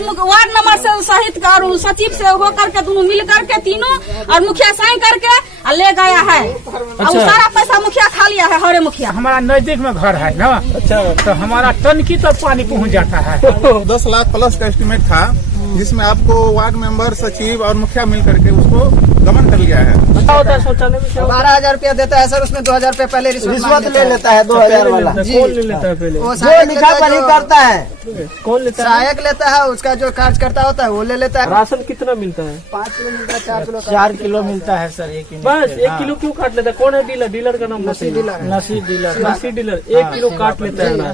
और ward number से सहित और सचिव से होकर के दोनों मिल करके तीनों और मुखिया साइन करके ले गया है। और सारा पैसा मुखिया खा लिया है। हरे मुखिया हमारा नजदीक में घर है ना। अच्छा, तो हमारा टंकी तक पानी पहुंच जाता है। 10 लाख प्लस का एस्टीमेट था, जिसमें आपको वार्ड मेंबर, सचिव और मुखिया मिल करके उसको गमन कर लिया है। 12,000 रुपया देता है सर, उसमें 2,000 रुपया पहले रिश्वत ले लेता है। 2,000 वाला कौन ले लेता है पहले? वो लिखा पढ़ी करता है। कौन लेता है? सहायक लेता है, उसका जो कार्यकर्ता होता है वो ले लेता है। राशन कितना मिलता है? 5 किलो मिलता है, 4 किलो 4 किलो मिलता है सर। बस 1 किलो क्यों काट लेता है? कौन है डीलर? डीलर का नाम नसीब डीलर। नसीब डीलर 1 किलो काट लेता है ना।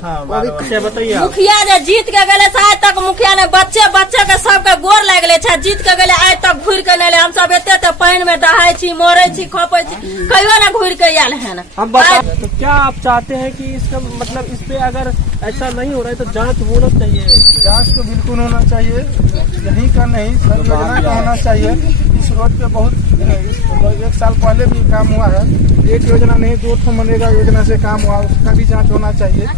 बताइए मुखिया ने जीत के गए आज तक मुखिया ने बच्चे के सबके गोर लग ले जीत के गए आज तक घूर के नहीं। हम सब एते पानी में दहाई छी, मोरे छी, खोपे छी, कहियो ना घूर के आयल है ना। तो क्या आप चाहते हैं कि इसका मतलब इस पे अगर ऐसा नहीं हो रहा है तो जांच होना चाहिए? जांच तो बिल्कुल होना चाहिए, यहीं का नहीं सब योजना का होना चाहिए। इस रोड पे बहुत 1 साल पहले भी काम हुआ है। एक योजना नहीं 2 मनरेगा योजना से काम हुआ, उसका भी जांच होना चाहिए।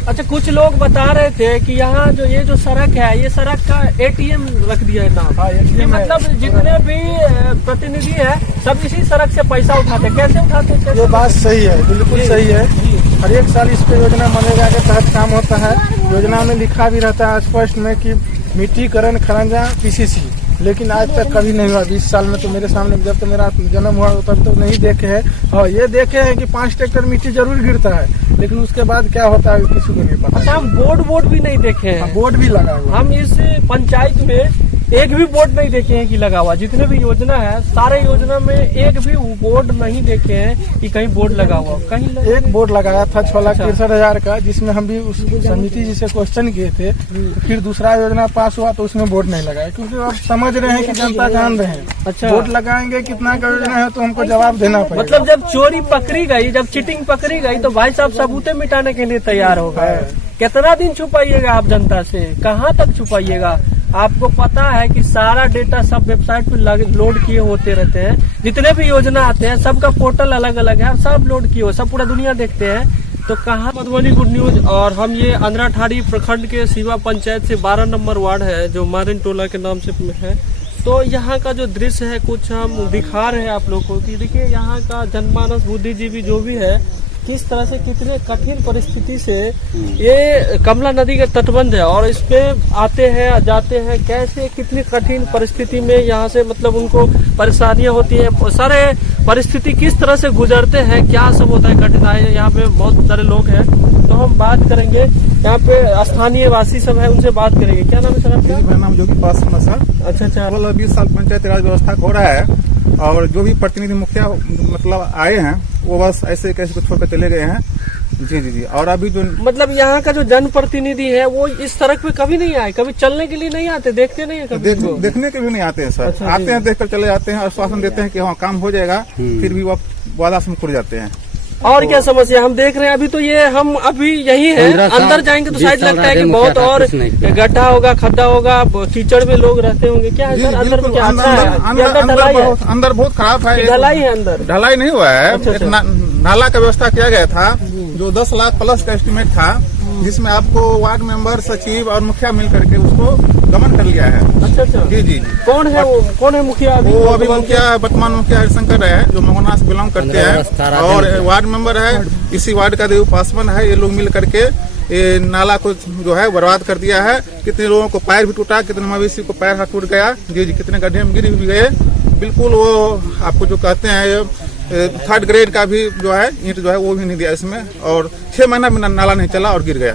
अच्छा, कुछ लोग बता रहे थे कि यहाँ जो सड़क है, ये सड़क का ATM रख दिया है नाम। ये मतलब जितने भी प्रतिनिधि है सब इसी सड़क से पैसा उठाते। कैसे उठाते? ये बात सही है, बिल्कुल सही है। हर एक साल इस पे योजना मनरेगा के तहत काम होता है। योजना में लिखा भी रहता है स्पष्ट में कि मिट्टीकरण खरंजा PCC, लेकिन आज तक कभी नहीं हुआ। 20 साल में तो मेरे सामने जब तक मेरा जन्म हुआ तब तक नहीं देखे हैं। और ये देखे हैं कि 5 ट्रैक्टर मिट्टी जरूर गिरता है, लेकिन उसके बाद क्या होता है किसी को नहीं पता। अच्छा, हम बोर्ड भी नहीं देखे हैं। बोर्ड भी लगा हुआ। हम इस पंचायत में एक भी बोर्ड नहीं देखे हैं कि लगा हुआ। जितने भी योजना है सारे योजना में एक भी बोर्ड नहीं देखे हैं कि कहीं बोर्ड लगा हुआ। कहीं एक बोर्ड लगाया था 6,63,000 का, जिसमें हम भी उस समिति जी से क्वेश्चन किए थे। तो फिर दूसरा योजना पास हुआ तो उसमें बोर्ड नहीं लगाया, क्योंकि आप समझ रहे हैं कि जनता जान रहे हैं। अच्छा, बोर्ड लगाएंगे कितना का योजना है तो हमको जवाब देना पड़ेगा। मतलब जब चोरी पकड़ी गई, जब चीटिंग पकड़ी गई तो भाई साहब सबूते मिटाने के लिए तैयार हो गए। कितना दिन छुपाइएगा आप जनता से? कहाँ तक छुपाइएगा? आपको पता है कि सारा डेटा सब वेबसाइट पे लोड किए होते रहते हैं। जितने भी योजना आते हैं सबका पोर्टल अलग अलग है, सब लोड किए हो, सब पूरा दुनिया देखते हैं। तो कहाँ? Madhubani good news. और हम ये अंद्राठाड़ी प्रखंड के सीवा पंचायत से 12 नंबर वार्ड है जो मारिन टोला के नाम से है। तो यहाँ का जो दृश्य है कुछ हम दिखा रहे हैं आप लोगों को कि देखिए यहाँ का जनमानस, बुद्धिजीवी जो भी है किस तरह से कितने कठिन परिस्थिति से ये कमला नदी का तटबंध है और इस पे आते हैं जाते हैं, कैसे कितनी कठिन परिस्थिति में यहाँ से मतलब उनको परेशानियां होती है। सारे परिस्थिति किस तरह से गुजरते हैं, क्या सब होता है, कठिनाई। यहाँ पे बहुत सारे लोग हैं तो हम बात करेंगे। यहाँ पे स्थानीय वासी सब है, उनसे बात करेंगे। क्या नाम है सर आपका? मेरा नाम जोगी पासवान है सर। अच्छा, 20 साल पंचायत राज व्यवस्था हो रहा है और जो भी प्रतिनिधि मुखिया मतलब आए हैं वो बस ऐसे कैसे को छोड़कर चले गए हैं। जी। और अभी जो मतलब यहाँ का जो जनप्रतिनिधि है वो इस सड़क पे कभी नहीं आए, कभी चलने के लिए नहीं आते, देखते नहीं है कभी? देखने के भी नहीं आते हैं सर। अच्छा, आते हैं देखकर चले जाते हैं, आश्वासन देते हैं कि हाँ काम हो जाएगा, फिर भी वो वादा से मुकर जाते हैं। और क्या समस्या हम देख रहे हैं? अभी तो ये हम अभी यही है, अंदर जाएंगे तो शायद लगता है कि बहुत और गड्ढा होगा, खड्डा होगा, कीचड़ में लोग रहते होंगे। क्या है सर अंदर में? क्या अच्छा है? अंदर बहुत खराब है। ढलाई है अंदर? ढलाई नहीं हुआ है। एक नाला का व्यवस्था किया गया था जो 10 लाख प्लस का एस्टीमेट था, जिसमें आपको वार्ड मेंबर, सचिव और मुखिया मिल करके उसको गमन कर लिया है। अच्छा। जी। कौन है वो? कौन है मुखिया? वो अभी मुखिया वर्तमान मुखिया हरिशंकर है जो महोना से बिलोंग करते हैं, और वार्ड मेंबर है इसी वार्ड का देव पासवान है। ये लोग मिल करके ये नाला को जो है बर्बाद कर दिया है। कितने लोगों को पैर भी टूटा, कितने मवेशी को पैर हाथ टूट गया। जी, कितने गड्ढे में गिर भी गए। बिल्कुल वो आपको जो कहते हैं 3rd ग्रेड का भी जो है ईंट जो है वो भी नहीं दिया इसमें, और 6 महीना में नाला नहीं चला और गिर गया।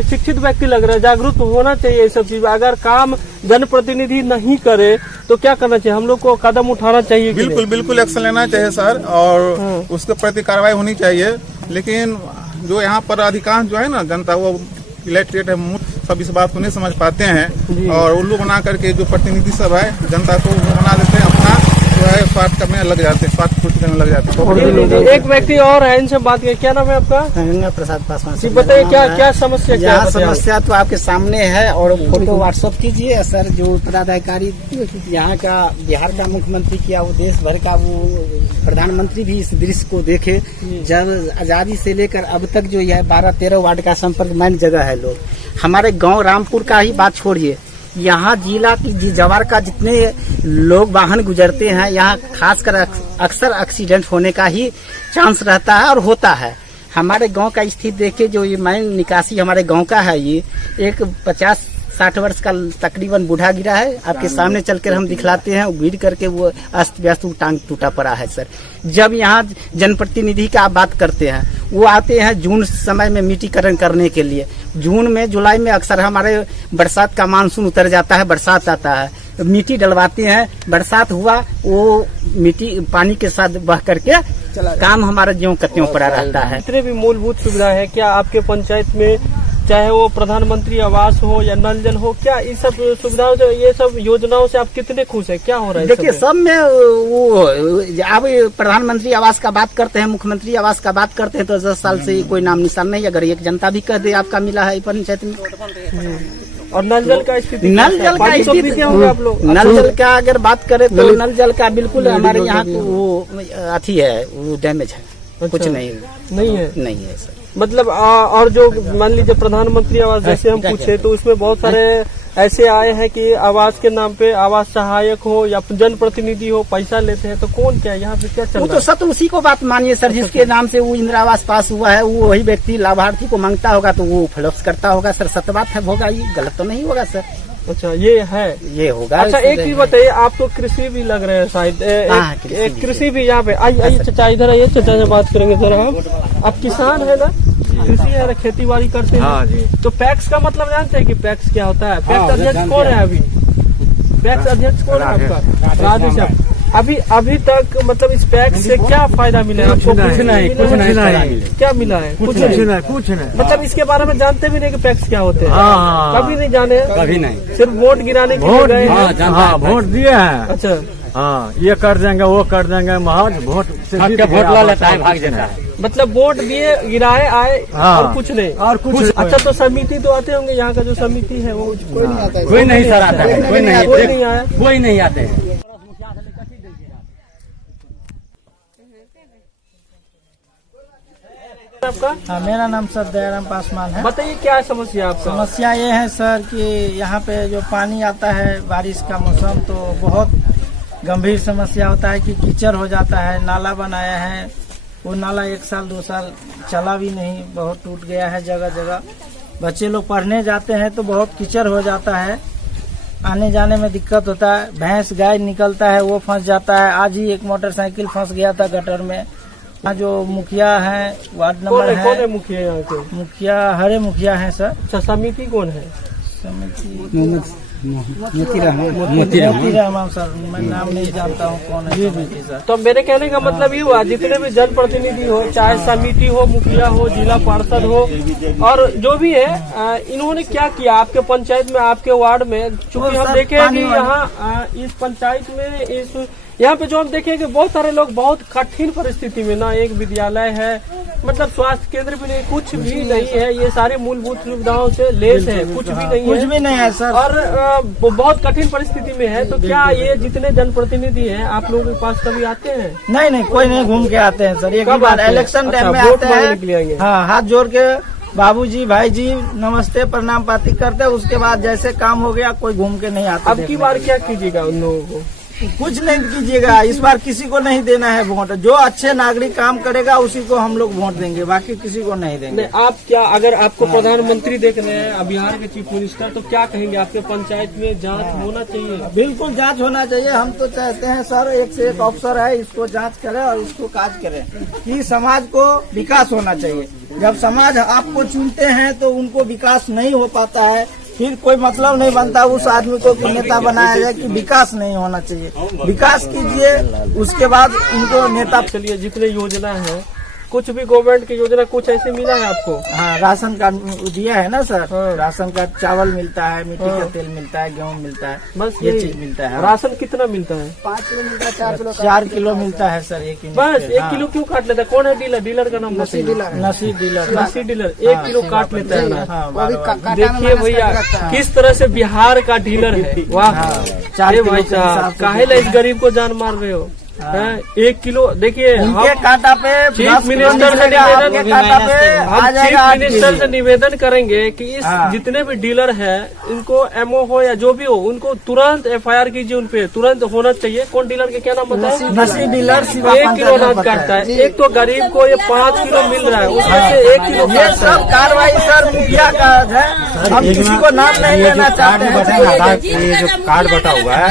शिक्षित व्यक्ति लग रहा है, जागरूक होना चाहिए ये सब चीज। अगर काम जनप्रतिनिधि नहीं करे तो क्या करना चाहिए? हम लोग को कदम उठाना चाहिए। बिल्कुल एक्शन लेना चाहिए सर, और उसके प्रति कार्रवाई होनी चाहिए। लेकिन जो यहाँ पर अधिकांश जो है ना जनता वो इलेक्टेड है, सब इस बात को नहीं समझ पाते हैं और उल्लू बना करके जो प्रतिनिधि सब है जनता को बना देते हैं अपना जो है स्वार्थ करने लग जाते हैं, स्वार्थ पूर्ति करने लग जाते हैं। एक व्यक्ति और है, इनसे बात करें। क्या नाम है आपका? गंगा प्रसाद पासवान। जी बताइए क्या समस्या? क्या समस्या तो आपके सामने है और फोटो व्हाट्सएप कीजिए सर। जो पदाधिकारी यहाँ का बिहार का मुख्यमंत्री किया वो देश भर का वो प्रधानमंत्री भी इस दृश्य को देखे। जब आजादी से लेकर अब तक जो यह 12-13 वार्ड का संपर्क मान्य जगह है। लोग हमारे गाँव रामपुर का ही बात छोड़िए, यहाँ जिला की जवार का जितने लोग वाहन गुजरते हैं, यहाँ खासकर अक्सर एक्सीडेंट होने का ही चांस रहता है और होता है। हमारे गांव का स्थिति देखिए, जो ये मेन निकासी हमारे गांव का है, ये एक 50-60 वर्ष का तकरीबन बूढ़ा गिरा है। आपके सामने चलकर हम दिखलाते हैं, गिर करके वो अस्त व्यस्त टांग टूटा पड़ा है सर। जब यहाँ जनप्रतिनिधि का आप बात करते हैं, वो आते हैं जून समय में मिट्टीकरण करने के लिए। जून में जुलाई में अक्सर हमारे बरसात का मानसून उतर जाता है, बरसात आता है, मिट्टी डलवाते हैं, बरसात हुआ वो मिट्टी पानी के साथ बह करके काम हमारा ज्यों कत्यों पड़ा रहता है। जितने भी मूलभूत सुविधा है, क्या आपके पंचायत में चाहे वो प्रधानमंत्री आवास हो या नल जल हो, क्या इस सब सुविधाओं से, ये सब योजनाओं से आप कितने खुश हैं? क्या हो रहा है? देखिए सब में वो अब प्रधानमंत्री आवास का बात करते हैं, मुख्यमंत्री आवास का बात करते हैं, तो 10 साल से कोई नाम निशान नहीं। अगर एक जनता भी कह दे आपका मिला है पंचायत में। और नल जल का स्थिति, नल जल का स्थिति होंगे आप लोग? नल जल का अगर बात करें तो नल जल का बिल्कुल हमारे यहाँ वो अथी है, वो डैमेज है, कुछ नहीं है सर। मतलब और जो मान लीजिए प्रधानमंत्री आवास जैसे हम पूछे, तो उसमें बहुत सारे ऐसे आए हैं कि आवास के नाम पे आवास सहायक हो या जनप्रतिनिधि हो, पैसा लेते हैं, तो कौन क्या यहाँ पे क्या चल रहा है? वो तो सब उसी को बात मानिए सर, जिसके नाम से वो इंदिरा आवास पास हुआ है, वो वही व्यक्ति लाभार्थी को मांगता होगा तो वो फ्लॉप्स करता होगा सर। सत्य बात है, होगा, ये गलत तो नहीं होगा सर। अच्छा, ये है, ये होगा। अच्छा, एक चीज बताइए, आप तो कृषि भी लग रहे हैं शायद, एक कृषि भी यहाँ पे। आइए चाचा, इधर आइए, चाचा से बात करेंगे सर। आप किसान है ना, कृषि है, खेती बाड़ी करते हैं? हाँ जी। तो पैक्स का मतलब जानते हैं कि पैक्स क्या होता है? पैक्स अध्यक्ष कौन है अभी? पैक्स अध्यक्ष कौन है आपका? राजेश साहब। अभी तक मतलब इस पैक्स से क्या फायदा मिला है आपको? कुछ नहीं। क्या मिला है? कुछ नहीं। मतलब इसके बारे में जानते भी नहीं कि पैक्स क्या होते हैं? कभी नहीं जाने? कभी नहीं। सिर्फ वोट गिराने के लिए गए हैं? वोट दिए हैं। अच्छा, हाँ, ये कर देंगे, वो कर देंगे, महज वोट ला लेता है, भाग जाता है। मतलब वोट दिए, गिराए, आए, और कुछ नहीं। और कुछ अच्छा, तो समिति तो आते होंगे, यहाँ का जो समिति है वो कोई नहीं आता है? कोई नहीं सर आता है, कोई नहीं आया, कोई नहीं आते हैं। आपका? हाँ, मेरा नाम सर दयाराम पासवान है। बताइए क्या समस्या आपका? समस्या ये है सर कि यहाँ पे जो पानी आता है बारिश का मौसम, तो बहुत गंभीर समस्या होता है कि कीचड़ हो जाता है। नाला बनाया है, वो नाला 1 साल 2 साल चला भी नहीं, बहुत टूट गया है जगह जगह। बच्चे लोग पढ़ने जाते हैं तो बहुत कीचड़ हो जाता है, आने जाने में दिक्कत होता है। भैंस गाय निकलता है, वो फंस जाता है। आज ही एक मोटरसाइकिल फंस गया था गटर में। यहाँ जो मुखिया है, वार्ड नंबर है। कौन है मुखिया यहाँ के? मुखिया हरे मुखिया है सर। अच्छा, समिति कौन है? समिति मोती रहमान सर, मैं नाम नहीं जानता हूँ कौन है समिति सर। तो मेरे कहने का मतलब ये हुआ, जितने भी जनप्रतिनिधि हो, चाहे समिति हो, मुखिया हो, जिला पार्षद हो, और जो भी है, इन्होंने क्या किया आपके पंचायत में, आपके वार्ड में? चूंकि हम देखे कि यहाँ इस पंचायत में, यहाँ पे जो हम देखें कि बहुत सारे लोग बहुत कठिन परिस्थिति में, ना एक विद्यालय है, मतलब स्वास्थ्य केंद्र भी नहीं, कुछ भी नहीं है। ये सारे मूलभूत सुविधाओं से लेस है, कुछ भी नहीं है सर। और बहुत कठिन परिस्थिति में है। तो क्या ये जितने जनप्रतिनिधि हैं, आप लोगों के पास कभी आते हैं? नहीं, कोई नहीं घूम के आते हैं सर। एक बार इलेक्शन टाइम में आते हैं, हाँ, हाथ जोड़ के बाबूजी, भाईजी, नमस्ते, प्रणाम पाती करते हैं। उसके बाद जैसे काम हो गया, कोई घूम के नहीं आता। अब की बार क्या कीजिएगा उन लोगों को? कुछ नहीं कीजिएगा, इस बार किसी को नहीं देना है वोट। जो अच्छे नागरिक काम करेगा उसी को हम लोग वोट देंगे, बाकी किसी को नहीं देंगे। आप क्या, अगर आपको प्रधानमंत्री देखने हैं, बिहार के चीफ मिनिस्टर, तो क्या कहेंगे? आपके पंचायत में जांच होना चाहिए? बिल्कुल जांच होना चाहिए। हम तो चाहते हैं सर, एक से एक अफसर है, इसको जांच करें और इसको काज करें कि समाज को विकास होना चाहिए। जब समाज आपको चुनते हैं तो उनको विकास नहीं हो पाता है, फिर कोई मतलब नहीं बनता उस आदमी को कि नेता बनाया जाए, कि विकास नहीं होना चाहिए। विकास कीजिए, उसके बाद इनको नेता। चलिए, जितने योजना है, कुछ भी गवर्नमेंट की योजना कुछ ऐसे मिला है आपको? हाँ, राशन कार्ड दिया है ना सर। हाँ। राशन कार्ड, चावल मिलता है, मिट्टी का तेल मिलता है, गेहूँ मिलता है, बस ये चीज मिलता है। राशन कितना मिलता है? 5 किलो मिलता है, 4 किलो मिलता है सर। एक बस 1 किलो क्यों काट लेता है? कौन है डीलर? डीलर का नाम? नसीब डीलर 1 किलो काट लेता है ना। देखिए भैया, किस तरह से बिहार का डीलर है। वाह, भाई साहब, काहे ला इस गरीब को जान मार रहे हो? 1 किलो देखिए इनके कांटा पे चीफ 10 मिनिस्टर से किलो निवेदन इनके कांटा पे हम आ चीफ जाएगा 8 मिनिस्टर से किलो। निवेदन करेंगे कि इस हाँ। जितने भी डीलर हैं इनको एमओ हो या जो भी हो उनको तुरंत एफआईआर कीजिए, उन पे तुरंत होना चाहिए। कौन डीलर के क्या नाम बताया? नसी डीलर शिवा 1 किलो अनाज काटता है। एक तो गरीब को ये 5 किलो मिल रहा है, उसमें से 1 किलो ये काटता है। सब कार्रवाई सर मुखिया का है, हम किसी को नाम नहीं लेना चाहते हैं। ये जो कार्ड बटा हुआ है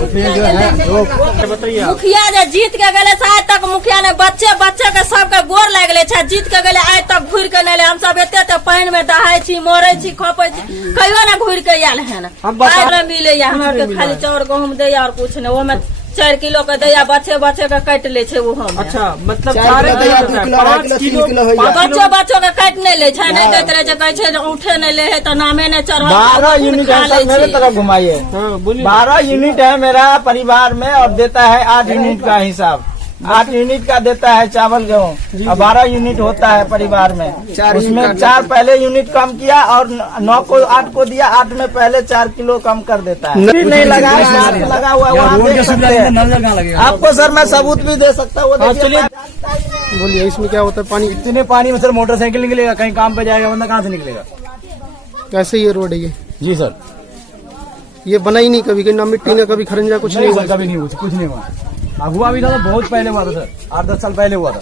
उसमें जो है बताइए आप। मुखिया जे जीत के गले से आज तक मुखिया ने बच्चे बच्चे के सबके गोर लाग ले छै, जीत के गले आज तक घूर के नहीं ले। हम सब एते पानी में दहाई छी, मरे छी, खपे छी, कहियो ना घूर के आयल है ना। आज मिले या हमरा के खाली चाउर गहूम दे और कुछ नहीं, वो में 4 किलो के दैया बच्चे बच्चे के काट ले छै वो हम। अच्छा मतलब 4 किलो 5 किलो बच्चो बच्चो के काट नहीं ले छै, नहीं देते रहे छै, कहे छै उठे नहीं ले है तो नामे नहीं चढ़ 12 यूनिट है सर, मेरे तरफ घुमाइए। हाँ बोलिए। 12 यूनिट है मेरा परिवार में और देता है 8 यूनिट का हिसाब। 8 यूनिट का देता है चावल गेहूँ और 12 यूनिट होता है परिवार में। उसमें 4 पहले यूनिट कम किया और 9 को 8 को दिया, 8 में पहले 4 किलो कम कर देता है। नहीं लगा लगा हुआ है, वहाँ देख सकते हैं। आपको सर मैं सबूत भी दे सकता हूँ, वो देखिए। बोलिए इसमें क्या होता है? पानी इतने पानी में सर मोटरसाइकिल निकलेगा, कहीं काम पे जाएगा बंदा कहाँ से निकलेगा? कैसे ये रोड है ये? जी सर, ये बना ही नहीं कभी, ना मिट्टी ना कभी खरंजा कुछ नहीं हुआ। कभी नहीं हुआ, कुछ नहीं हुआ। हुआ भी था तो बहुत पहले हुआ था सर, 8-10 साल पहले हुआ था।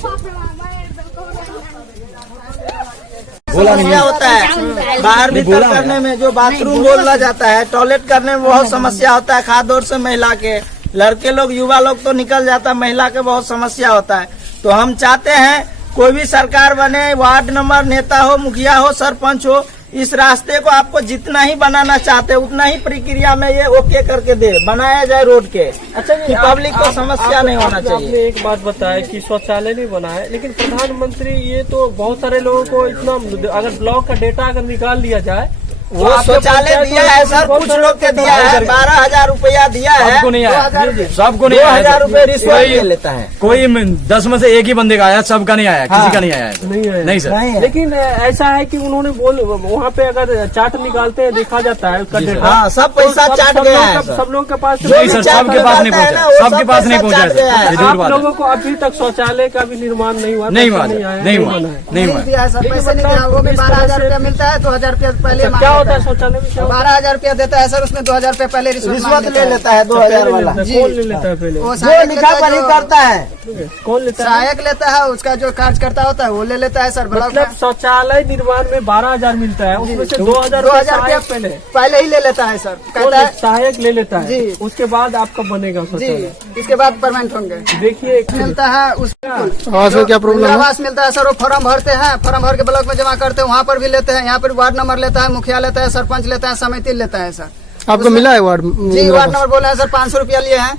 समस्या होता है बाहर भीतर करने में, जो बाथरूम बोला जाता है, टॉयलेट करने में बहुत समस्या होता है। खासतौर से महिला के, लड़के लोग युवा लोग तो निकल जाता है, महिला के बहुत समस्या होता है। तो हम चाहते हैं कोई भी सरकार बने, वार्ड नंबर नेता हो, मुखिया हो, सरपंच हो, इस रास्ते को आपको जितना ही बनाना चाहते हैं उतना ही प्रक्रिया में ये ओके करके दे, बनाया जाए रोड के। अच्छा कि पब्लिक को समस्या नहीं होना चाहिए। आपने एक बात बताया कि शौचालय नहीं बना है, लेकिन प्रधानमंत्री ये तो बहुत सारे लोगों को इतना, अगर ब्लॉक का डेटा अगर निकाल लिया जाए वो शौचालय दिया है सर, कुछ लोग के दिया है, 12,000 रुपया दिया है। सबको नहीं आया, सबको नहीं 2,000 रुपये रिश्वत ले लेता है। कोई 10 में से एक ही बंदे का आया, सबका नहीं आया, किसी का नहीं आया। नहीं सर, नहीं है। लेकिन ऐसा है कि उन्होंने वहाँ पे अगर चार्ट निकालते हैं देखा जाता है उसका डेटा। हाँ, सब पैसा चाट गया है सर। सब लोगों के पास नहीं सर, सबके पास नहीं पहुँचा, सबके पास नहीं पहुँचा सर, ये झूठ आप बात लोगों है। को अभी तक शौचालय का भी निर्माण नहीं हुआ? नहीं हुआ, नहीं आया, नहीं हुआ, नहीं हुआ। दिया है सर, पैसे नहीं दिया। वो भी 12,000 रुपया मिलता है, 2,000 रुपया पहले क्या होता है शौचालय में? 12,000 रुपया देता है सर, उसमें 2,000 रुपया पहले रिश्वत ले लेता है 2,000 वाला। कौन ले लेता है पहले? वो जो सहायक लिखा लेता है, पढ़ी जो करता है, कौन लेता है? सहायक लेता है, उसका जो कार्यकर्ता होता है वो ले लेता है सर। ब्लॉक मतलब शौचालय निर्माण में 12,000 मिलता है, उसमें से 2,000 रुपया सहायक पहले पहले ही ले लेता है सर, कौन कहता है सहायक ले लेता है जी। उसके बाद आपका बनेगा जी, शौचालय। इसके बाद परमानेंट होंगे। देखिए मिलता है आवास में क्या प्रॉब्लम है? आवास मिलता है सर, वो फॉर्म भरते हैं, फॉर्म भर के ब्लॉक में जमा करते हैं, वहाँ पर भी लेते हैं। यहाँ पर वार्ड नंबर लेता है, मुखिया लेता है, सरपंच लेता है, समिति लेता है सर। आपको मिला है वार्ड? जी, वार्ड नंबर बोले हैं सर, 500 रुपया लिए हैं।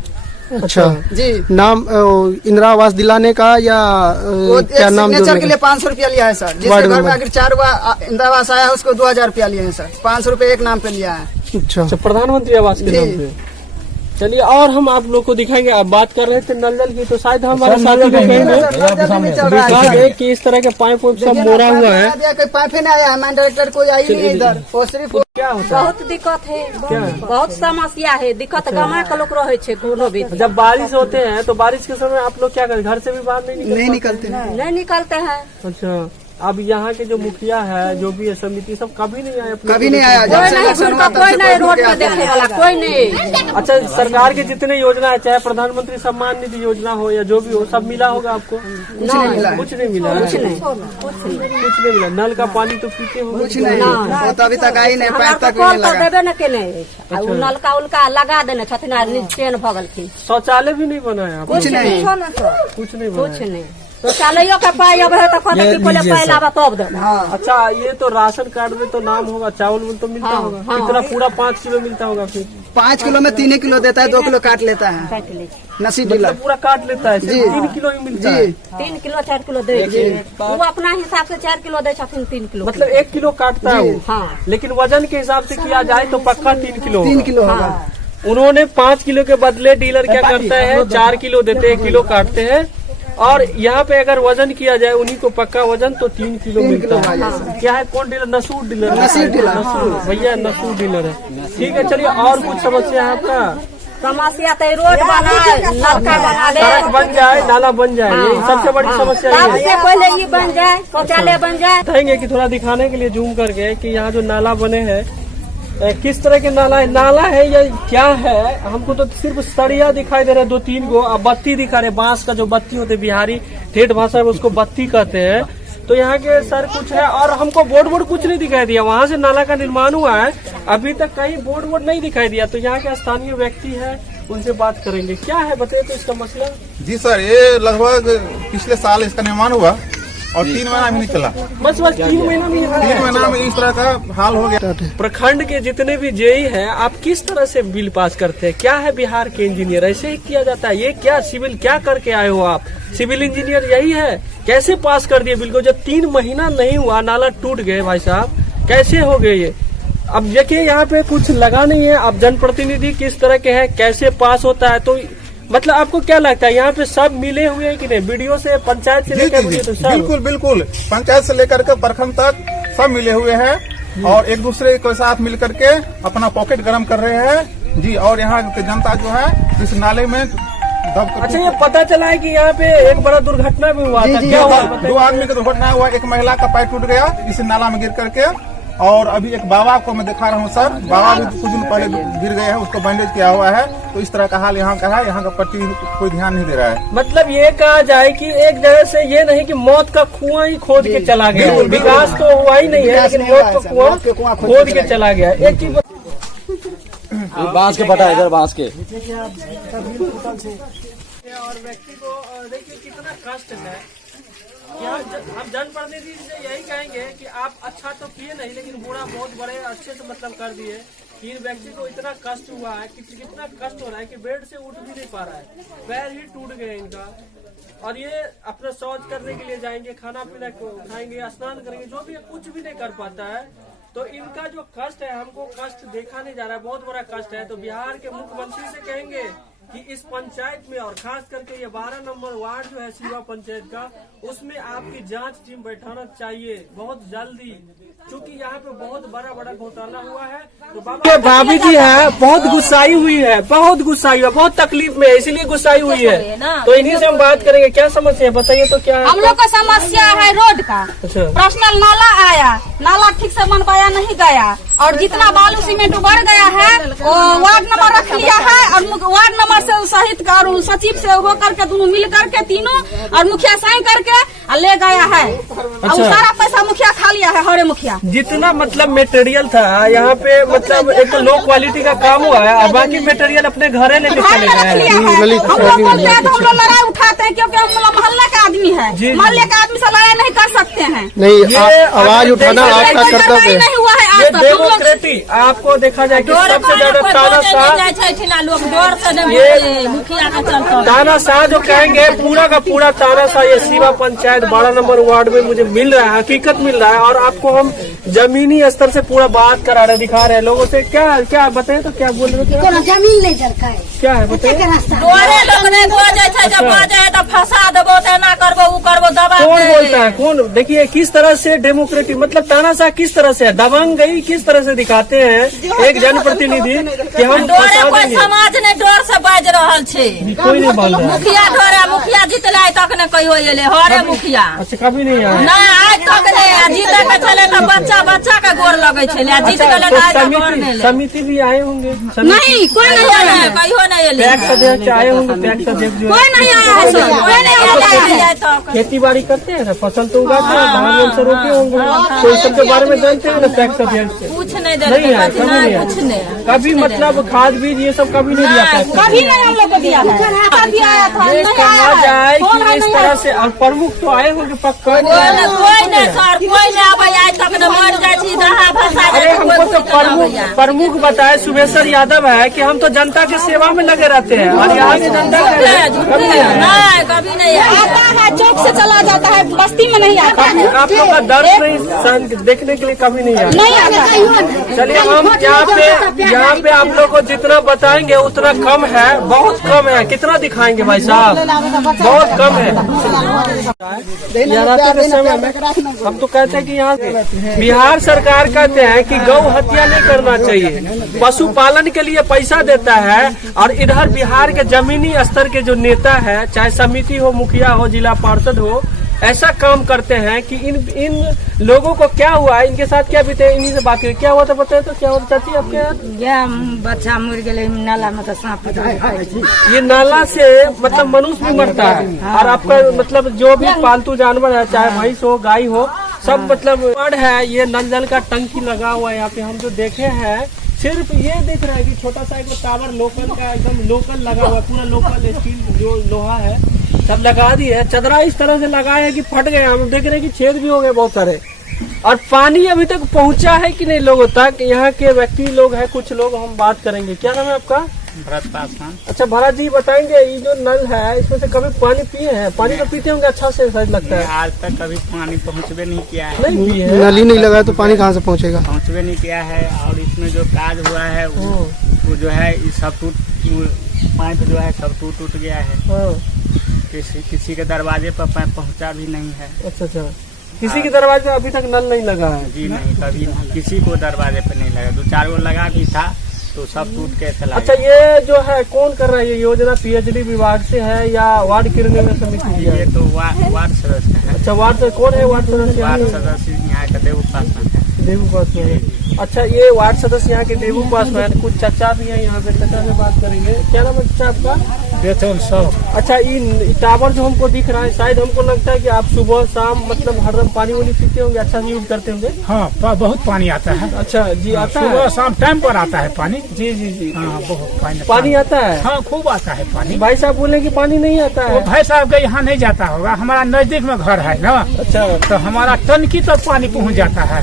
अच्छा जी, नाम इंदिरा आवास दिलाने का या वो क्या एक नाम सिग्नेचर जोड़ने के का? लिए 500 रुपया लिया है सर। जिसके वार्ड घर में मेंबर। अगर 4 इंदिरा आवास आया है उसको 2,000 रुपया लिए हैं सर। 500 रुपया एक नाम पे लिया है। अच्छा अच्छा, प्रधानमंत्री आवास के जी। नाम पे। चलिए और हम आप लोग को दिखाएंगे। आप बात कर रहे थे नल जल की, तो शायद हमारे साथी को कहेंगे दिखाएंगे कि इस तरह के पाइप सब मोड़ा हुआ है। कोई पाइप ही नहीं आया है, मैन डायरेक्टर कोई आई नहीं इधर। वो सिर्फ क्या होता है? बहुत दिक्कत है, बहुत समस्या है, दिक्कत गाँव के लोग रहे छै कोनो भी। जब बारिश होते हैं तो बारिश के समय आप लोग क्या करते? घर से भी बाहर नहीं निकलते हैं। नहीं निकलते हैं। अच्छा, अब यहाँ के जो मुखिया है, जो भी है समिति, सब कभी नहीं आए अपने? कभी नहीं आया। जब कोई से नहीं इलेक्शन सुनता, हुआ तब कोई से नहीं कोई रोड मुखिया पे देखने वाला, कोई नहीं। अच्छा, सरकार के जितने योजना है, चाहे प्रधानमंत्री सम्मान निधि योजना हो या जो भी हो, सब मिला होगा आपको? कुछ नहीं मिला है। कुछ नहीं मिला है? कुछ नहीं। कुछ नहीं मिला। नल का पानी तो पीते हो? कुछ नहीं, वो तो अभी तक आई नहीं, हमरा पैर तो तक भी कॉल नहीं तो लगा। देबे न केने, आ उ नलका उलका लगा देने छथिन, आ ट्रेन भगलखिन। शौचालय भी नहीं बनाया? कुछ नहीं। कुछ नहीं कुछ बनाया। नहीं। तो चलो के पाई अब है तो कहते कि पहले पहले आवा तब दे। अच्छा, ये तो राशन कार्ड में तो नाम होगा, चावल में तो मिलता होगा। कितना? पूरा 5 किलो मिलता होगा फिर? 5 किलो में 3 किलो देता है, 2 किलो काट लेता है नसीब मतलब डीलर। पूरा काट लेता है, सिर्फ 3 किलो ही मिलता है। 3 किलो 4 किलो दे वो अपना हिसाब से 4 किलो दे छथिन, 3 किलो मतलब 1 किलो काटता है वो। हाँ। लेकिन वजन के हिसाब से किया जाए तो पक्का 3 किलो 3 होगा। किलो होगा। उन्होंने 5 किलो के बदले डीलर क्या करता है, 4 किलो देते हैं, 1 किलो काटते हैं। और यहाँ पे अगर वजन किया जाए उन्हीं को पक्का वजन तो 3 किलो मिलता है। क्या है? कौन डीलर? नसूर डीलर। नसीब डीलर। नसूर भैया, नसूर डीलर है। ठीक है, चलिए और कुछ समस्या है आपका? समस्या तो रोड बनाए, नलका बना दे, सड़क बन जाए, नाला बन जाए, यही सबसे बड़ी समस्या है। सबसे पहले ये बन जाए, शौचालय बन जाए। कहेंगे कि थोड़ा दिखाने के लिए जूम करके कि यहाँ जो नाला बने हैं किस तरह के नाला है या क्या है। हमको तो सिर्फ सड़िया दिखाई दे रहा है 2-3 गो, अब बत्ती दिखा रहे, बांस का जो बत्ती होते बिहारी ठेठ भाषा में उसको बत्ती कहते हैं। तो यहाँ के सर कुछ है और हमको बोर्ड कुछ नहीं दिखाई दिया। वहाँ से नाला का निर्माण हुआ है, अभी तक कहीं बोर्ड नहीं दिखाई दिया। तो यहाँ के स्थानीय व्यक्ति है, उनसे बात करेंगे। क्या है बताइए तो इसका मसला। जी सर, ये लगभग पिछले साल इसका निर्माण हुआ और 3 महीना भी नहीं चला। बस 3 महीना में 3 महीना में इस तरह का हाल हो गया। प्रखंड के जितने भी जेई हैं, आप किस तरह से बिल पास करते हैं? क्या है बिहार के इंजीनियर, ऐसे ही किया जाता है? ये क्या सिविल क्या करके आए हो आप? सिविल इंजीनियर यही है? कैसे पास कर दिए बिल को? जब 3 महीना नहीं हुआ, नाला टूट गए भाई साहब, कैसे हो गए ये? अब देखिए यहाँ पे कुछ लगा नहीं है। अब जनप्रतिनिधि किस तरह के हैं, कैसे पास होता है? तो मतलब आपको क्या लगता है यहाँ पे सब मिले हुए हैं कि नहीं? वीडियो से, पंचायत से लेकर तो सब? बिल्कुल, पंचायत से लेकर के प्रखंड तक सब मिले हुए हैं और एक दूसरे के साथ मिल करके अपना पॉकेट गर्म कर रहे हैं जी। और यहाँ की जनता जो है इस नाले में अच्छा, ये पता चला है कि यहाँ पे एक बड़ा दुर्घटना भी हुआ था। क्या हुआ? 2 आदमी का दुर्घटना हुआ, एक महिला का पैर टूट गया इस नाला में गिर करके, और अभी एक बाबा को मैं दिखा रहा हूँ सर, बाबा भी कुछ दिन पहले गिर गए हैं, उसको बैंडेज किया हुआ है। तो इस तरह का हाल यहाँ का है, यहाँ का प्रति कोई ध्यान नहीं दे रहा है। मतलब ये कहा जाए कि एक जगह से ये नहीं कि मौत का कुआं ही खोद के चला गया, विकास तो हुआ ही नहीं है, लेकिन मौत का कुआं खोद के चला गया। एक चीज बांस के पटा है इधर, बांस के। और व्यक्ति को देखिए कितना कष्ट है। यहाँ हम जनप्रतिनिधि से यही कहेंगे कि आप अच्छा तो किए नहीं, लेकिन बुरा बहुत बड़े अच्छे से मतलब कर दिए। इन व्यक्ति को इतना कष्ट हुआ है कि कितना कष्ट हो रहा है कि बेड से उठ भी नहीं पा रहा है, पैर ही टूट गए इनका। और ये अपना शौच करने के लिए जाएंगे, खाना पीना खाएंगे, स्नान करेंगे, जो भी कुछ भी नहीं कर पाता है। तो इनका जो कष्ट है, हमको कष्ट देखा नहीं जा रहा है, बहुत बड़ा कष्ट है। तो बिहार के मुख्यमंत्री से कहेंगे कि इस पंचायत में और खास करके ये 12 नंबर वार्ड जो है सीवा पंचायत का, उसमें आपकी जांच टीम बैठाना चाहिए बहुत जल्दी, क्योंकि यहाँ पे बहुत बड़ा घोटाला हुआ है। तो बाबा भाभी जी है, बहुत गुस्साई हुई है, बहुत गुस्साई है, बहुत तकलीफ में है, इसीलिए गुस्साई हुई है। तो इन्हीं से हम बात करेंगे। क्या समस्या है बताइए तो? क्या हम लोग का समस्या है रोड का। अच्छा, पर्सनल नाला आया, नाला ठीक से बनवाया नहीं गया, और जितना बालू सीमेंट बढ़ गया है वो वार्ड नंबर रख लिया है, और वार्ड नंबर से सहित का और सचिव से हो करके दोनों मिल करके तीनों और मुखिया साइन करके ले गया है। अच्छा। और सारा पैसा मुखिया खा लिया है, हरे मुखिया। जितना मतलब मटेरियल था यहाँ पे, मतलब एक लो क्वालिटी का काम हुआ है, और बाकी मटेरियल अपने घरे लेके चले गए हैं। हम लोग बोलते हैं तो हम लोग लड़ाई उठाते हैं, क्योंकि हम लोग मोहल्ले का आदमी है, मोहल्ले का आदमी से लड़ाई नहीं कर सकते हैं। नहीं, आवाज उठाना आपका कर्तव्य नहीं हुआ है आज तक। डेमोक्रेटी आपको देखा जाए कि सबसे ज्यादा तानाशाह जो कहेंगे, पूरा का पूरा तानाशाह ये सीवा पंचायत 12 नंबर वार्ड में मुझे मिल रहा है, हकीकत मिल रहा है। और आपको हम जमीनी स्तर से पूरा बात करा रहे, दिखा रहे हैं लोगों से। क्या बताए तो क्या बोल रहे थे? जमीन नहीं दरकार क्या है बताइए? फंसा देबो, ना करबो, वो करबो, दबा कौन बोलता है? कौन? देखिए किस तरह से डेमोक्रेटिक मतलब तानाशाह किस तरह से दबंगई किस तरह से दिखाते हैं एक जनप्रतिनिधि कि हम कोई समाज ने डर से बाज रहल छे, कोई नहीं बोल रहा। मुखिया डरे, मुखिया जीतला तक ने कहियो एले हरे मुखिया। अच्छा, कभी नहीं आया? ना आज तक नहीं, जीते के चले तो बच्चा के गोर लगे छले, जीत गले तो आज तक गोर नहीं ले। समिति भी आए होंगे? नहीं, कोई नहीं आया, कहियो नहीं एले। टैक्स अध्यक्ष आए होंगे? टैक्स अध्यक्ष जो कोई नहीं आया है सर, कोई नहीं आया। खेती बाड़ी करते हैं ना, फसल तो उगाते हैं, धान से रोके होंगे, तो इस सब के बारे में जानते हैं ना टैक्स अध्यक्ष से? कुछ नहीं देते, कुछ नहीं, कभी मतलब खाद बीज ये सब कभी नहीं दिया था? कभी नहीं हम लोग को दिया है। कहा जाए कि इस तरह से, और प्रमुख तो आए होंगे पक्का? कोई नहीं सर, कोई नहीं आवे, आज तक न मर जाए छी, दहा फंसा अरे जाए। हमको तो प्रमुख बताए सुबेश्वर यादव है कि हम तो जनता की सेवा में लगे रहते हैं, और यहाँ की जनता नहीं, कभी नहीं आता है, चौक से चला जाता है, बस्ती में नहीं आता है। आप लोग का दर्द नहीं देखने के लिए कभी नहीं आया? नहीं चलिए हम यहाँ पे आप लोग को जितना बताएंगे उतना कम है, बहुत कम है। कितना दिखाएंगे भाई साहब, बहुत कम है। रात के समय में हम तो कहते हैं कि यहाँ बिहार सरकार कहते हैं कि गौ हत्या नहीं करना चाहिए, पशुपालन के लिए पैसा देता है, और इधर बिहार के जमीनी स्तर के जो नेता है, चाहे समिति हो, मुखिया हो, जिला पार्षद हो, ऐसा काम करते हैं कि इन लोगों को क्या हुआ है, इनके साथ क्या बीते, इन्हीं से बात करें। क्या हुआ था बताए तो, क्या हुआ चाची आपके यहाँ? बच्चा मर गए नाला में, तो सांप ये नाला से मतलब मनुष्य भी मरता है, और आपका मतलब जो भी पालतू जानवर है, चाहे भैंस हो, गाय हो, सब मतलब वर्ड है। ये नल जल का टंकी लगा हुआ है यहाँ पे, हम जो देखे हैं सिर्फ ये दिख रहा है कि छोटा सा एक टावर लोकल का, एकदम लोकल लगा हुआ, पूरा लोकल स्टील जो लोहा है सब लगा दिए। चदरा इस तरह से लगाया है कि फट गए, हम देख रहे हैं कि छेद भी हो गए बहुत सारे। और पानी अभी तक पहुंचा है कि नहीं लोगों तक? यहाँ के व्यक्ति लोग हैं, कुछ लोग, हम बात करेंगे। क्या नाम है आपका? भरत पासवान। अच्छा भरत जी, बताएंगे ये जो नल है इसमें से कभी पानी पिए हैं? पानी तो पीते होंगे अच्छा से, शायद लगता है। आज तक कभी पानी पहुँचवे नहीं किया है। नहीं पिए है? नल ही नहीं लगा तो पानी कहाँ से पहुँचेगा? पहुँचवे नहीं किया है। और इसमें जो काज हुआ है वो जो है सब पाइप जो है सब टूट गया है। किसी के दरवाजे पर पाइप पहुँचा भी नहीं है। अच्छा, किसी के दरवाजे पे अभी तक नल नहीं लगा है? जी नहीं, कभी किसी को दरवाजे पे नहीं लगा। 2-4 गो लगा भी था तो सब टूट के चला। अच्छा, ये जो है कौन कर रहा है ये योजना? पीएचडी विभाग से है या वार्ड क्रियान्वयन समिति की? ये तो वार्ड सदस्य है। अच्छा, वार्ड से कौन है वार्ड सदस्य? वार्ड सदस्य यहाँ का देवू पासवान है। देवू पासवान। अच्छा, ये वार्ड सदस्य यहाँ के देवू पासवान। कुछ चाचा भी है यहाँ पे, चाचा से बात करेंगे। क्या नाम है चाचा आपका? अच्छा, ये टावर जो हमको दिख रहा है, शायद हमको लगता है कि आप सुबह शाम मतलब हर पानी वानी पीते होंगे, अच्छा से यूज करते होंगे। हाँ, बहुत पानी आता है। अच्छा जी, आता है सुबह शाम टाइम पर आता है पानी। जी जी जी। हाँ, बहुत पानी आता है। हाँ, खूब आता है पानी। भाई साहब बोले कि पानी नहीं आता है। भाई साहब का यहाँ नहीं जाता होगा, हमारा नजदीक में घर है ना। अच्छा, तो हमारा टंकी तक पानी पहुँच जाता है।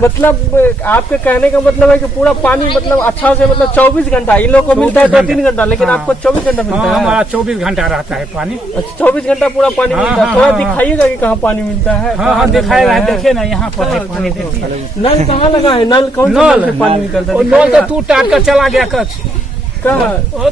मतलब आपके कहने का मतलब है कि पूरा पानी मतलब अच्छा से मतलब 24 घंटा, इन लोगों को मिलता है 2-3 घंटा, लेकिन आपको 24 घंटा मिलता है। हमारा 24 घंटा रहता है पानी। अच्छा, 24 घंटा पूरा पानी मिलता है। थोड़ा दिखाइएगा कि कहाँ पानी मिलता है। हाँ, दिखाएगा, देखिए ना यहाँ पर पानी देती है। नल कहाँ लगा है? नल कौन नल से पानी निकलता है? नल तो टूट टाट कर चला गया।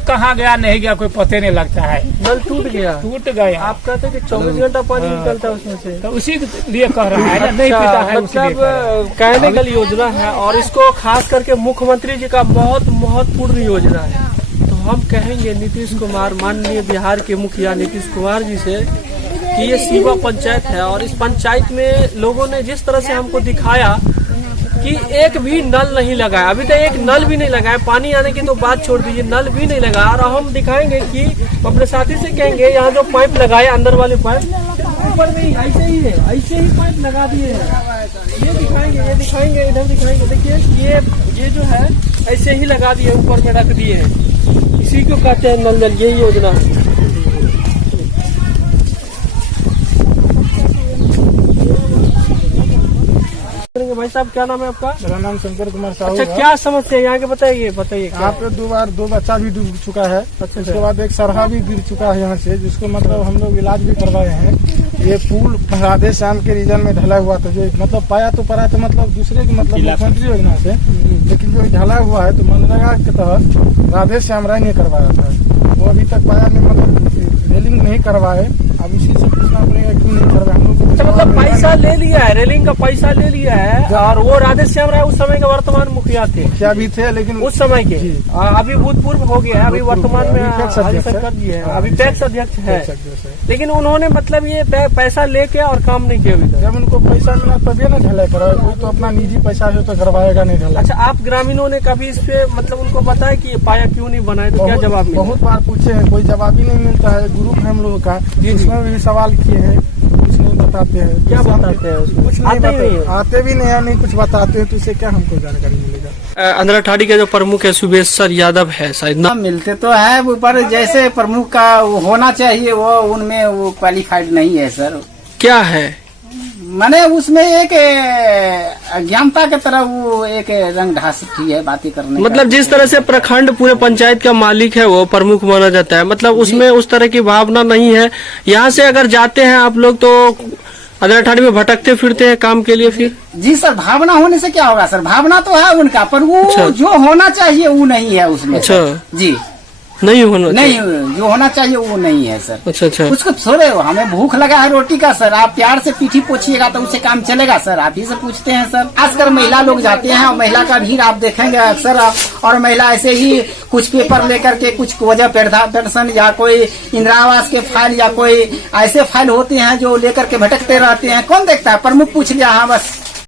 कहाँ गया नहीं गया कोई पते नहीं लगता है। नल टूट गया? टूट गया। आप कहते हैं कि 24 घंटा पानी निकलता है उसमें से, तो उसी लिए कह रहा है, नहीं पीता है। मतलब कहने का योजना है, और इसको खास करके मुख्यमंत्री जी का बहुत महत्वपूर्ण योजना है। तो हम कहेंगे नीतीश कुमार, माननीय बिहार के मुखिया नीतीश कुमार जी से कि ये सीमा पंचायत है, और इस पंचायत में लोगों ने जिस तरह से हमको दिखाया कि एक भी नल नहीं लगा है, अभी तक एक नल भी नहीं लगा है। पानी आने की तो बात छोड़ दीजिए, नल भी नहीं लगा। और हम दिखाएंगे कि अपने साथी से कहेंगे यहाँ जो पाइप लगाए, अंदर वाले पाइप ऊपर में ऐसे ही है, ऐसे ही पाइप लगा दिए हैं। ये दिखाएंगे, इधर दिखाएंगे। देखिए ये जो है ऐसे ही लगा दिए, ऊपर में रख दिए हैं। इसी को कहते हैं नल जल, यही योजना है। भाई साहब, क्या नाम है आपका? मेरा नाम शंकर कुमार साहू। अच्छा, क्या समस्या है यहाँ के? बताइए। यहाँ पे 2 बार 2 बच्चा भी डूब चुका है। अच्छा, उसके बाद एक सरहा भी गिर चुका है यहाँ से, जिसको मतलब हम लोग इलाज भी करवाए हैं। ये पुल राधे श्याम के रीजन में ढला हुआ था, जो मतलब पाया तो पड़ा था मतलब दूसरे की मतलब मुख्यमंत्री योजना से, लेकिन जो ढला हुआ है तो मनरेगा के तहत राधे श्याम राय ने करवाया था। वो अभी तक पाया नहीं, मतलब रेलिंग नहीं करवाए। अब इसी से पूछना पड़ेगा क्यों नहीं करवाए हम लोग। मतलब पैसा ले लिया है, रेलिंग का पैसा ले लिया है। और वो राधे श्याम राय उस समय के वर्तमान मुखिया थे, क्या भी थे, लेकिन उस समय के अभी भूतपूर्व हो गया है। अभी वर्तमान में हरिशंकर जी है, अभी पैक्स अध्यक्ष है। लेकिन उन्होंने मतलब ये पैसा लेके और काम नहीं किया अभी तक। जब उनको पैसा मिला तभी ना ढलाई कराए, कोई तो अपना निजी पैसा जो तो करवाएगा नहीं ढलाई। अच्छा, आप ग्रामीणों ने कभी इस पे मतलब उनको बताया कि ये पाया क्यों नहीं बनाए? तो क्या जवाब मिला? बहुत बार पूछे हैं, कोई जवाब ही नहीं मिलता है। ग्रुप है हम लोगों का, जिसमें भी सवाल किए हैं, कुछ नहीं बताते हैं। क्या बताते हैं उसमें? कुछ नहीं बताते, आते भी नहीं है, नहीं कुछ बताते हैं, तो इससे क्या हमको जानकारी मिलेगा? अंधरा ठाड़ी के जो प्रमुख है सुबेश्वर यादव है, शायद ना मिलते तो है, पर जैसे प्रमुख का वो होना चाहिए वो उनमें वो क्वालिफाइड नहीं है सर। क्या है? माने उसमें एक अज्ञानता की तरह वो एक रंग ढांसी है बातें करने। मतलब जिस तरह से प्रखंड पूरे पंचायत का मालिक है वो प्रमुख माना जाता है, मतलब उसमें उस तरह की भावना नहीं है। यहाँ से अगर जाते हैं आप लोग तो अदर अठाड़ी में भटकते फिरते हैं काम के लिए फिर? जी सर, भावना होने से क्या होगा सर, भावना तो है उनका, पर वो अच्छा। जो होना चाहिए वो नहीं है उसमें। अच्छा। सर। जी नहीं होना नहीं, जो होना चाहिए वो नहीं है सर। अच्छा अच्छा। उसको छोड़े, हमें भूख लगा है रोटी का सर, आप प्यार से पीठी पोछिएगा तो उससे काम चलेगा सर, आप ही से पूछते हैं सर। खासकर महिला लोग जाते हैं और महिला का भीड़ आप देखेंगे अक्सर, और महिला ऐसे ही कुछ पेपर लेकर के, कुछ वजह पेंशन या कोई इंदिरा आवास के फाइल या कोई ऐसे फाइल होते हैं जो लेकर के भटकते रहते हैं। कौन देखता है, प्रमुख पूछ लिया, हाँ बस